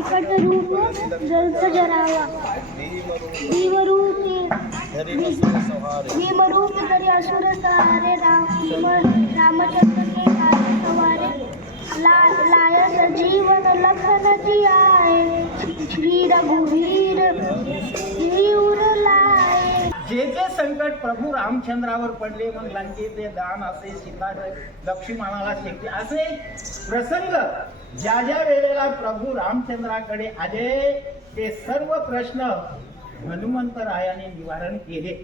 विकट रूप जलत जरावा। भीमरूपी भीमरूप तरी असुर सहारे राम रामचंद्र के कार्य सवारे। ला लायन जीवन लखन जियाए। श्री रघुवीर संकट प्रभू रामचंद्रावर पडले. मग लंकेचे दान असे सीता लक्ष्मणाला शेती असे प्रसंग ज्या ज्या वेळेला प्रभू रामचंद्राकडे आले ते सर्व प्रश्न हनुमंतरायाने निवारण केले.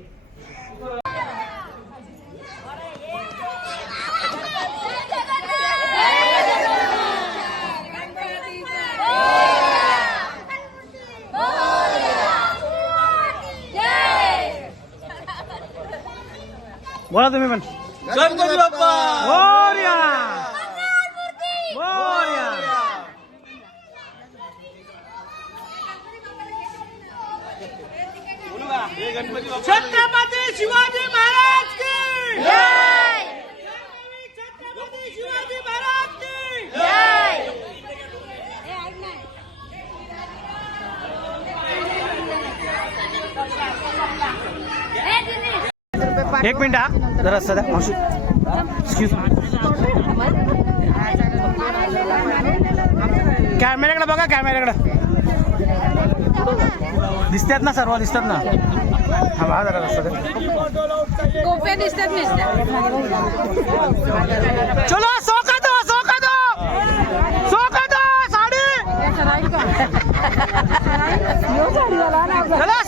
बोला तुम्ही पण. गणपती बाप्पा! मोरया मोरया छत्रपती शिवाजी महाराज की छत्रपती शिवाजी महाराज की एक मिनिट हा. जरा सध्या मावशी. एक्सक्यूज कॅमेऱ्याकडे बघा कॅमेऱ्याकडे. दिसतात ना सर्व दिसतात ना? हा बघा जरा कोप्या दिसतात चलो सो का दो सो का दो सो का दो साडी चला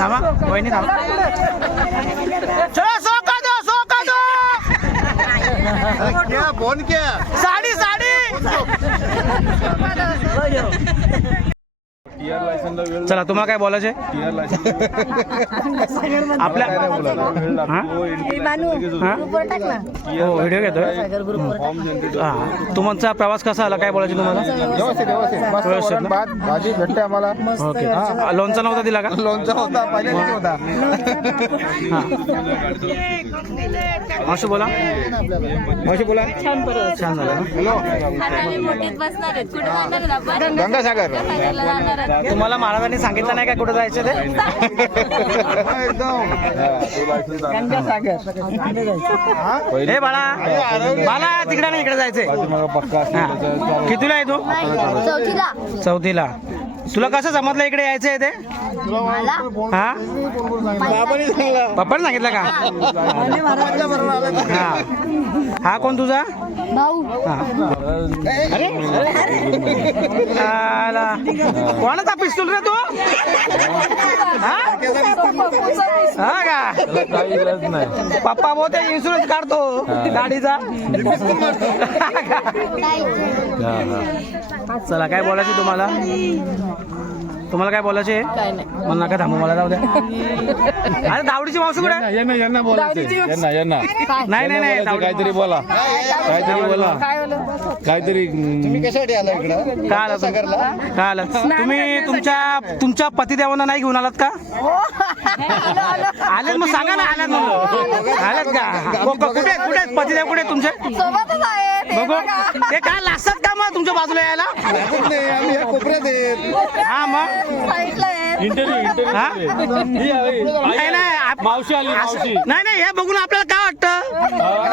थांबा वहिनी थांबा चलो सो का दो सो का दो। क्या फोन क्या? साडी साडी। टीआर लायसनला वेळ चला तुम्हाला काय बोलायचे आपल्या हा? व्हिडिओ हा तुमचा प्रवास कसा आला? काय बोलायचे तुम्हाला? व्यवस्थित ना? भाजी भेटते आम्हाला. ओके. हा, लोणचा नव्हता दिला का? लोणचा होता दिवशी होता. हा. बोला. मावशी बोला. छान झालं ना? आता मोठीत बसणार आहेत. कुठे जाणार आहेत आपण? गंगासागर. गंगासागरला जाणार आहेत. तुम्हाला महाराजांनी सांगितलं नाही का कुठे जायचं ते? हे बाळा बाळा तिकडे नाही इकडे जायचंय. पक्का. कितीला आहे तू? चौथीला. चौथीला. तुला कसं समजलं इकडे यायचंय ते? मला? हा? पप्पाने सांगितलं. का? हा. हा कोण तुझा? भाऊ. हा. आला. कोणाचा पिस्तूल रे तू? हा? हा का? काही इलाज नाही पप्पा बोलते इन्शुरन्स काढतो. गाडीचा. चला काय बोलायचं तुम्हाला? तुम्हाला काय बोलायचे काय नाही. मला नका थांबू मला जाऊ द्या. अरे दावडीची मावशी कुठे आहे? यांना यांना बोलायचे यांना यांना. नाही नाही नाही बोलायचं, दावडी- काहीतरी बोला. काहीतरी बोला. काहीतरी हम्म, कशासाठी आला इकडं? काय आलं तुम्ही? काय आलं? तुम्ही तुमच्या तुमच्या पतिदेवांना नाही घेऊन आलात का? आलेत मग सांगा ना आल्यात म्हणून. आल्यात का? को- को- कुठे कुठे आहेत? पतिदेव कुठे आहेत तुमचे? सोबतच आहे बघू. ते काय लाजतात का मग तुमच्या बाजूला यायला? नाही आम्ही ह्या कोपऱ्यात आहेत. हा मग? मावशी आली मावशी. नाही नाही हे बघून आपल्याला काय वाटतं?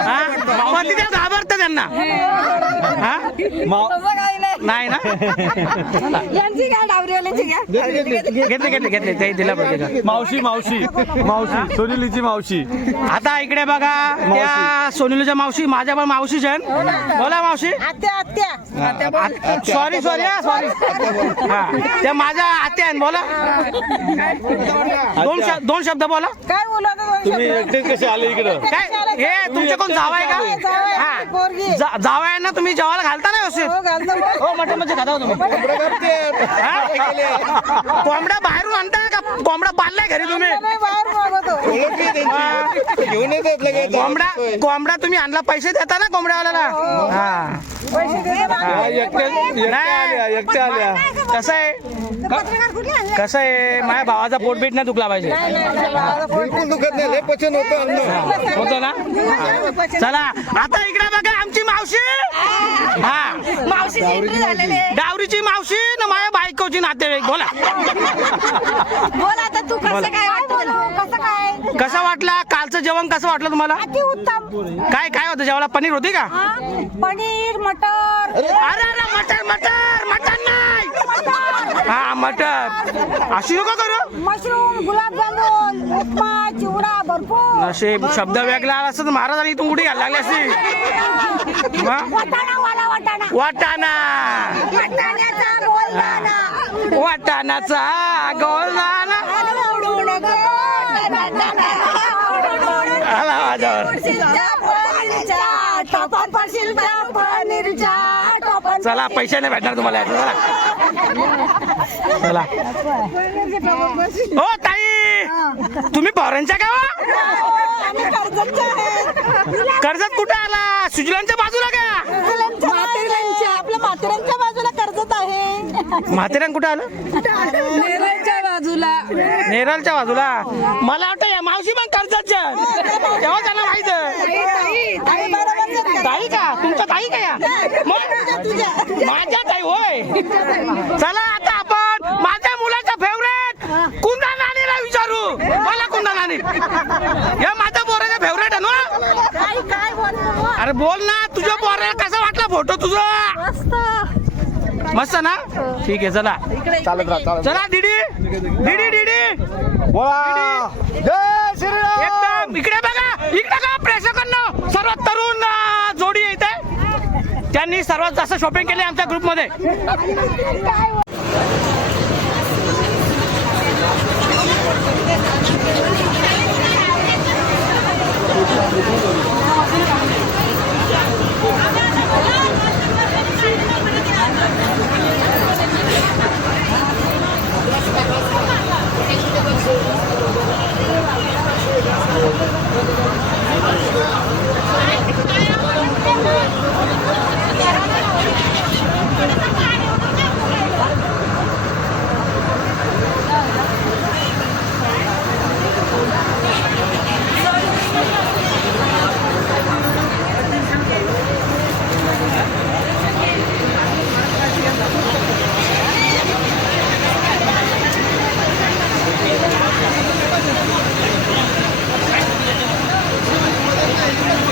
हा. पतिदेव घाबरतं त्यांना. हा? माव- नाही ना? यांची काय डावरीवाल्यांची घ्या. घेतले घेतले घेतले. ते दिला पाहिजे. मावशी मावशी. मावशी. सोनीलीची मावशी. आता इकडे बघा त्या सोनीलीच्या मावशी माझ्या पण मावशीच आहेत. बोला मावशी. सॉरी सॉरी हा सॉरी हा त्या माझ्या आत्या आहेत बोला. दोन शब्द दोन शब्द बोला. काय बोलत तुम्ही एकटे कसे आले इकडं? काय? हे तुमचे कोण जावाय का? हा. जावाय ना तुम्ही जेवायला घालता ना व्यवस्थित. हो मटन म्हणजे खाता हो तुम्ही. हा? कोंबड्या बाहेरून आणता का? कोंबडा पाळलाय घरी तुम्ही? हा. कोंबडा कोंबडा तुम्ही आणला पैसे देता ना कोंबड्यावाल्याला? हा. हा, एकट्या आल्या कसं आहे कसं आहे माझ्या भावाचा पोटबीट नाही दुखला पाहिजे बिलकुल दुखत नाही लय पचन होतं होतो ना हा. चला आता इकडे बघा आमची मावशी हा मावशी एंट्री झालेली आहे. डावरीची मावशी. ना माझ्या बायकोची नातेवाईक. बोला. बोल आता तू कसं काय वाटलं? कसं काय? कसं वाटला? कालचं जेवण कसं वाटलं तुम्हाला? अति उत्तम. काय काय होतं? जेवायला पनीर होती का? हा? पनीर मटर. अरे अरे मटर मटर मटन नाही. हा मटर. अशी नको करू. मशरूम गुलाबजामुन उपमा चिवडा भरपूर. नशे शब्द वेगळा आला असता तर महाराजांनी तू उडी घालायला लागली असती? वाटाणा. वाटाणाचा गोलदाना. आला माझ्यावर. चला पैसे नाही भेटणार तुम्हाला याचे, चला. चला. हो ताई. तुम्ही कर्जतचे आहेत. कर्जत कुठे आला? सुजलांच्या बाजूला का माथेरानच्या आपल्या माथेरानच्या बाजूला कर्जत आहे म्हातेरान कुठे आलं? नेरळच्या बाजूला. नेरळच्या बाजूला? मला वाटतं या मावशी पण कर्जतच्या तेव्हा त्यांना माहीत. ताई का? तुमच्या ताई का या? मग माझ्या ताई होय. चला आता आपण माझ्या मुलाचा फेवरेट कुंदा नानीला विचारू. मला कुंदा नानी या माझ्या पोराचा फेवरेट आहे ना? काय काय बोलतो अरे बोल ना तुझ्या पोराला कसा वाटला फोटो तुझा? मस्त ना? ठीक आहे चला. चालत राहा चालत चला दीदी. दीदी दीदी. बोला. जय श्रीराम. एकदम. इकडे बघा. इकडे का प्रेक्षकांना. सर्वात तरुण जोडी येते त्यांनी सर्वात जास्त शॉपिंग केली आमच्या ग्रुपमध्ये काय Gracias.